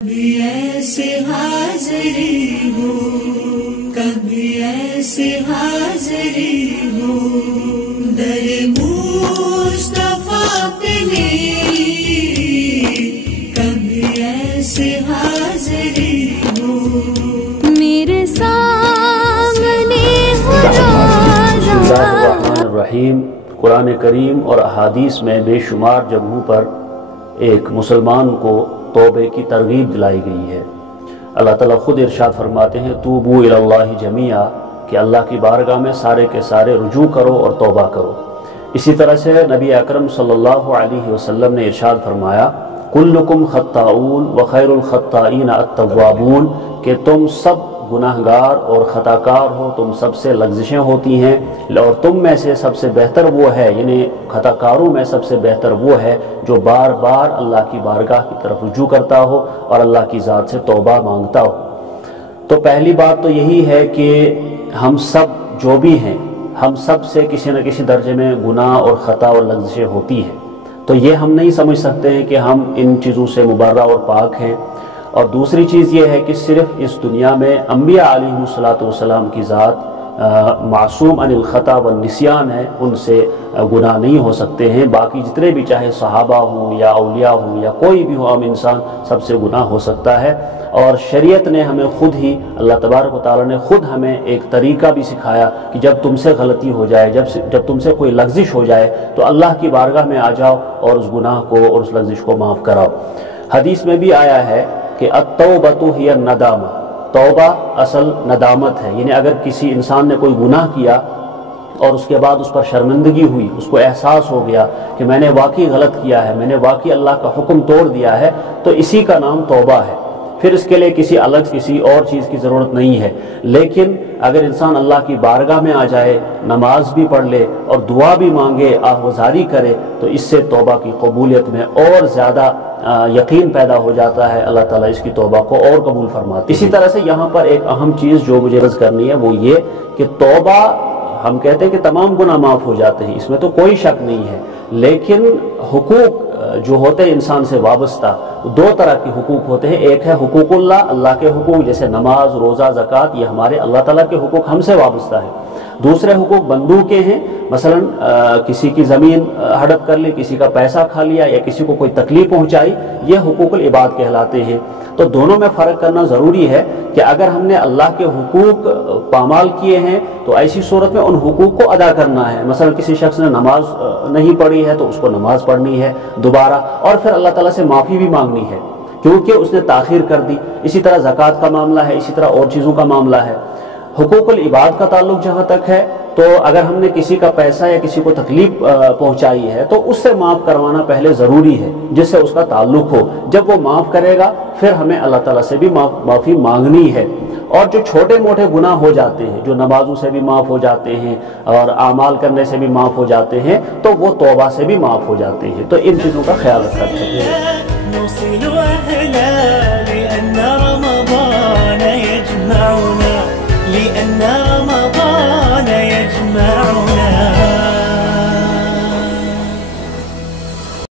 کبھی ایسے حاضری ہو، کبھی ایسے حاضری ہو، در مصطفیٰ پہ میری کبھی ایسے حاضری ہو، میرے سامنے ہو روزہ۔ بسم اللہ الرحمن الرحیم۔ قرآن کریم اور احادیث میں بے شمار جگہوں پر ایک مسلمان کو توبے کی ترغیب دلائی گئی ہے۔ اللہ تعالیٰ خود ارشاد فرماتے ہیں توبوا الی اللہ جمیعا، کہ اللہ کی بارگاہ میں سارے کے سارے رجوع کرو اور توبہ کرو۔ اسی طرح سے نبی اکرم صلی اللہ علیہ وسلم نے ارشاد فرمایا کلکم خطاؤون وخیر الخطائین التوابون، کہ تم سب گناہ گار اور خطا کار ہو، تم سب سے لغزشیں ہوتی ہیں، اور تم میں سے سب سے بہتر وہ ہے، یعنی خطا کاروں میں سب سے بہتر وہ ہے جو بار بار اللہ کی بارگاہ کی طرف رجوع کرتا ہو اور اللہ کی ذات سے توبہ مانگتا ہو۔ تو پہلی بات تو یہی ہے کہ ہم سب جو بھی ہیں، ہم سب سے کسی نہ کسی درجے میں گناہ اور خطا اور لغزشیں ہوتی ہیں، تو یہ ہم نہیں سمجھ سکتے ہیں کہ ہم ان چیزوں سے مبرہ اور پاک ہیں۔ اور دوسری چیز یہ ہے کہ صرف اس دنیا میں انبیاء علیہ السلام کی ذات معصوم عن الخطا والنسیان ہے، ان سے گناہ نہیں ہو سکتے ہیں۔ باقی جتنے بھی چاہے صحابہ ہوں یا اولیاء ہوں یا کوئی بھی ہو، عام انسان سب سے گناہ ہو سکتا ہے۔ اور شریعت نے ہمیں خود ہی، اللہ تبارک و تعالیٰ نے خود ہمیں ایک طریقہ بھی سکھایا کہ جب تم سے غلطی ہو جائے، جب تم سے کوئی لغزش ہو جائے تو اللہ کی بارگاہ میں آ جاؤ اور اس گناہ کو اور اس لغزش کو معاف کراؤ۔ حدیث میں بھی آیا ہے کہ التوبۃ ہی الندامہ، توبہ اصل ندامت ہے، یعنی اگر کسی انسان نے کوئی گناہ کیا اور اس کے بعد اس پر شرمندگی ہوئی، اس کو احساس ہو گیا کہ میں نے واقعی غلط کیا ہے، میں نے واقعی اللہ کا حکم توڑ دیا ہے، تو اسی کا نام توبہ ہے۔ پھر اس کے لیے کسی اور چیز کی ضرورت نہیں ہے۔ لیکن اگر انسان اللہ کی بارگاہ میں آ جائے، نماز بھی پڑھ لے اور دعا بھی مانگے، آہوازاری کرے، تو اس سے توبہ کی قبولیت میں اور زیادہ یقین پیدا ہو جاتا ہے، اللہ تعالیٰ اس کی توبہ کو اور قبول فرماتے ہیں۔ اسی طرح سے یہاں پر ایک اہم چیز جو مجھے عرض کرنی ہے وہ یہ کہ توبہ، ہم کہتے ہیں کہ تمام گناہ معاف ہو جاتے ہیں، اس میں تو کوئی شک نہیں ہے، لیکن حقوق جو ہوتے ہیں انسان سے وابستہ، دو طرح کے حقوق ہوتے ہیں۔ ایک ہے حقوق اللہ کے حقوق، جیسے نماز، روزہ، زکوٰۃ، یہ ہمارے اللہ تعالیٰ کے حقوق ہم سے وابستہ ہیں۔ دوسرے حقوق بندوں کے ہیں، مثلا کسی کی زمین ہڑپ کر لی، کسی کا پیسہ کھا لیا یا کسی کو کوئی تکلیف پہنچائی، یہ حقوق العباد کہلاتے ہیں۔ تو دونوں میں فرق کرنا ضروری ہے کہ اگر ہم نے اللہ کے حقوق پامال کیے ہیں تو ایسی صورت میں ان حقوق کو ادا کرنا ہے۔ مثلا کسی شخص نے نماز نہیں پڑھی ہے تو اس کو نماز پڑھنی ہے دوبارہ، اور پھر اللہ تعالیٰ سے معافی بھی مانگنی ہے کیونکہ اس نے تاخیر کر دی۔ اسی طرح زکوٰۃ کا معاملہ ہے، اسی طرح اور چیزوں کا معاملہ ہے۔ حقوق العباد کا تعلق جہاں تک ہے تو اگر ہم نے کسی کا پیسہ یا کسی کو تکلیف پہنچائی ہے تو اس سے معاف کروانا پہلے ضروری ہے، جس سے اس کا تعلق ہو۔ جب وہ معاف کرے گا پھر ہمیں اللہ تعالیٰ سے بھی معافی مانگنی ہے۔ اور جو چھوٹے موٹے گناہ ہو جاتے ہیں، جو نمازوں سے بھی معاف ہو جاتے ہیں اور اعمال کرنے سے بھی معاف ہو جاتے ہیں، تو وہ توبہ سے بھی معاف ہو جاتے ہیں۔ تو ان چیزوں کا خیال رکھا جائے۔